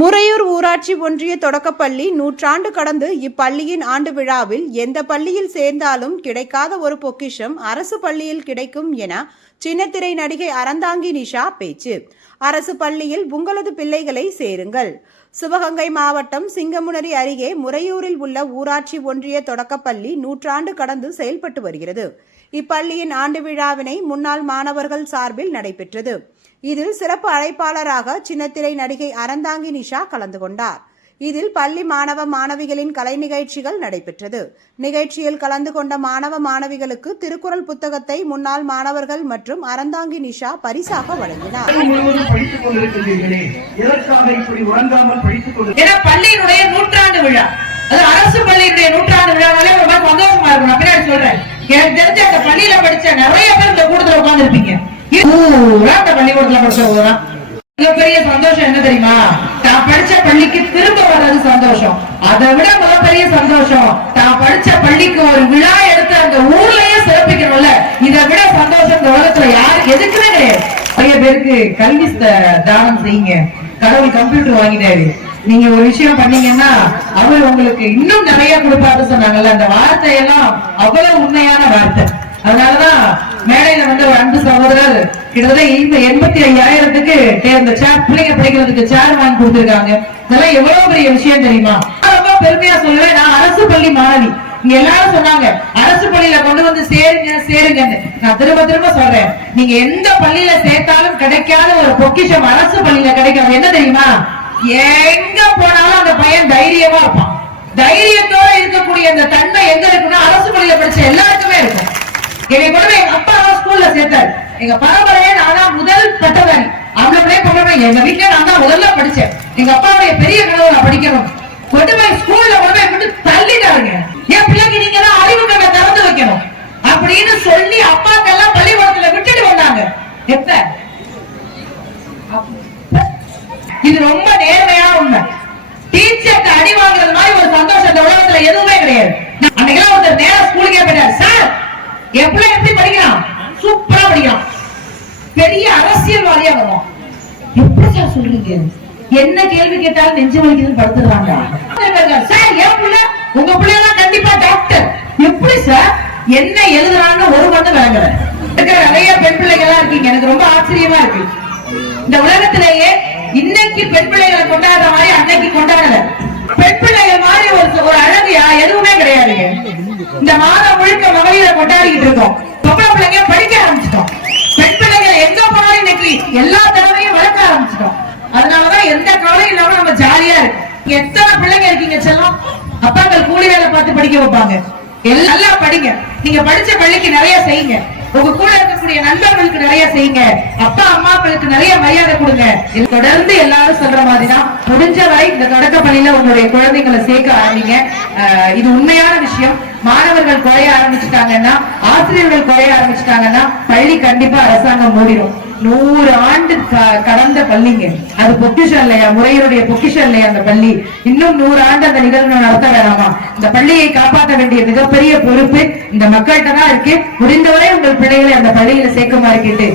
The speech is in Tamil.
முறையூர் ஊராட்சி ஒன்றிய தொடக்கப்பள்ளி நூற்றாண்டு கடந்து இப்பள்ளியின் ஆண்டு விழாவில் எந்த பள்ளியில் சேர்ந்தாலும் கிடைக்காத ஒரு பொக்கிஷம் அரசு பள்ளியில் கிடைக்கும் என சின்னத்திரை நடிகை அறந்தாங்கி நிஷா பேச்சு. அரசு பள்ளியில் உங்களது பிள்ளைகளை சேருங்கள். சிவகங்கை மாவட்டம் சிங்கமுனரி அருகே முறையூரில் உள்ள ஊராட்சி ஒன்றிய தொடக்கப்பள்ளி நூற்றாண்டு கடந்து செயல்பட்டு வருகிறது. இப்பள்ளியின் ஆண்டு விழாவினை முன்னாள் மாணவர்கள் சார்பில் நடைபெற்றது. இதில் சிறப்பு அழைப்பாளராக சின்னத்திரை நடிகை அறந்தாங்கி நிஷா கலந்து கொண்டார். இதில் பள்ளி மாணவ மாணவிகளின் கலை நிகழ்ச்சிகள் நடைபெற்றது. நிகழ்ச்சியில் கலந்து கொண்ட மாணவ மாணவிகளுக்கு திருக்குறள் புத்தகத்தை முன்னாள் மாணவர்கள் மற்றும் அறந்தாங்கி நிஷா பரிசாக வழங்கினார். பள்ளியினுடைய நூற்றாண்டு விழா, அரசு பள்ளியினுடைய நூற்றாண்டு விழாவாலே ரொம்ப சந்தோஷமா இருக்கும். நான் பின்னாடி சொல்றேன், எனக்கு தெரிஞ்ச அந்த பள்ளியில படிச்ச நிறைய பேர் இந்த கூட்டத்துல உட்கார்ந்து இருப்பீங்க. பள்ளிக்கூடத்துல படிச்சவங்கதான் மிகப்பெரிய சந்தோஷம் என்ன தெரியுமா? தான் படிச்ச பள்ளிக்கு திரும்ப வர்றது சந்தோஷம். அதை விட மிகப்பெரிய சந்தோஷம் தான் படிச்ச பள்ளிக்கு ஒரு விழா எடுத்து அந்த ஊர்லயே சிறப்பிக்கணும்ல. இதை விட சந்தோஷம் இந்த உலகத்துல யாரு எதுக்குமே கிடையாது. நிறைய பேருக்கு கல்வி தானம் செய்யுங்க. கடவுள் கம்ப்யூட்டர் வாங்கினாரு, நீங்க ஒரு விஷயம் பண்ணீங்கன்னா அவர் உங்களுக்கு இன்னும் நிறைய கொடுப்பாரு சொன்னாங்கல்ல. அந்த வார்த்தையெல்லாம் அவ்வளவு உண்மையான வார்த்தை. அதனாலதான் மேடையில வந்து ஒரு அன்பு சகோதரர் கிட்டத்தட்ட 85,000க்கு இந்த பிள்ளைங்க படிக்கிறதுக்கு சேர் வாங்கி கொடுத்திருக்காங்க. இதெல்லாம் எவ்வளவு பெரிய விஷயம் தெரியுமா? ரொம்ப பெருமையா சொல்லுவேன். நான் அரசு பள்ளி மாணவி. இங்க எல்லாரும் சொன்னாங்க அரசு பள்ளியில கொண்டு வந்து சேருங்கன்னு. நான் திரும்ப திரும்ப சொல்றேன், நீங்க எந்த பள்ளியில சேர்த்தாலும் கிடைக்காத ஒரு பொக்கிஷம் அரசு பள்ளியில கிடைக்காது. என்ன தெரியுமா? எங்க போனாலும் அந்த பையன் தைரியமா இருப்பான். தைரியத்தோட இருக்கக்கூடிய அந்த தன்மை எங்க இருக்குன்னா அரசு பள்ளியில படிச்ச எல்லாருக்குமே இருக்கும். என்னை கொண்டு எங்க அப்பா ஸ்கூல்ல சேர்த்தாரு. எங்க பரம்பரையே நான் தான் முதல் பட்டதாரி. அவங்களே சொல்றேன், எங்க வீட்டுல நான் தான் முதல்ல படிச்சேன். எங்க அப்பாவுடைய பெரிய கனவு நான் படிக்கணும். கொண்டு போய் ஸ்கூல்ல கொண்டு போய் தள்ளிட்டாருங்க. என் பிள்ளைக்கு நீங்க தான் அறிவு கண்ணை திறந்து வைக்கணும் அப்படின்னு சொல்லி அப்பாக்கெல்லாம் பள்ளிக்கூடத்துல விட்டுட்டு வந்தாங்க. எப்ப இது ரொம்ப நேர்மையான உண்மை. டீச்சருக்கு அடி வாங்குறது மாதிரி ஒரு சந்தோஷம் இந்த உலகத்துல எதுவுமே கிடையாது. அன்னைக்கெல்லாம் ஒருத்தர் நேரம் ஸ்கூலுக்கே போயிட்டாரு. சார் என் பிள்ளை எப்படி படிக்கிறான்? சூப்பரா படிக்கிறான், பெரிய அரசியல்வாதியா வருவான். எப்படி சார் சொல்றீங்க? என்ன கேள்வி கேட்டாலும் நெஞ்சு வலிக்குதுன்னு படுத்துறாங்க. சார் என் பிள்ளை உங்க பிள்ளைலாம் கண்டிப்பா டாக்டர். எப்படி சார்? என்ன எழுதுறான்னு ஒரு மண்ணு விளங்கல. இருக்கிற நிறைய பெண் பிள்ளைகளா இருக்கீங்க. எனக்கு ரொம்ப ஆச்சரியமா இருக்கு. இந்த உலகத்திலேயே இன்னைக்கு பெண் பிள்ளைகளை கொண்டாடுற மாதிரி அன்னைக்கு கொண்டாடல. பெண் பிள்ளைகள் மாதிரி ஒரு அழகியா எதுவுமே கிடையாது. இந்த மாதம் முழுக்க மகளிரை கொண்டாடிக்கிட்டு இருக்கோம். பொம்பளை பிள்ளைங்க படிக்க ஆரம்பிச்சிட்டோம். பெண் பிள்ளைகள் எங்க போனாலும் இன்னைக்கு எல்லா தடவையும் வளர்க்க ஆரம்பிச்சிட்டோம். அதனாலதான் எந்த கவலையும் இல்லாம நம்ம ஜாலியா இருக்கு. எத்தனை பிள்ளைங்க இருக்கீங்க செல்லம்? அப்பாக்கள் கூலி வேலை பார்த்து படிக்க வைப்பாங்க. எல்லாம் படிங்க. நீங்க படிச்ச பள்ளிக்கு நிறைய செய்யுங்க. உங்க கூட இருக்கக்கூடிய நண்பர்களுக்கு நிறைய செய்யுங்க. அப்பா அம்மாக்களுக்கு நிறைய மரியாதை கொடுங்க. தொடர்ந்து எல்லாரும் சொல்ற மாதிரிதான் முடிஞ்சவரை இந்த தொடக்க பள்ளியில உங்களுடைய குழந்தைங்களை சேர்க்க ஆரம்பிங்க. இது உண்மையான விஷயம். மாணவர்கள் குறைய ஆரம்பிச்சுட்டாங்கன்னா, ஆசிரியர்கள் குறைய ஆரம்பிச்சுட்டாங்கன்னா பள்ளி கண்டிப்பா அரசாங்கம் மூடிடும். 100 ஆண்டு கடந்த பள்ளிங்க. அது பொக்கிஷம் இல்லையா? முறையுடைய பொக்கிஷம் இல்லையா அந்த பள்ளி? இன்னும் 100 ஆண்டு அந்த நிகழ்வு நடத்த வேணாமா? இந்த பள்ளியை காப்பாற்ற வேண்டிய மிகப்பெரிய பொறுப்பு இந்த மக்கள்கிட்ட தான் இருக்கு. முடிந்தவரை உங்கள் பிள்ளைகளை அந்த பள்ளியில சேர்க்குமாறு கேட்டு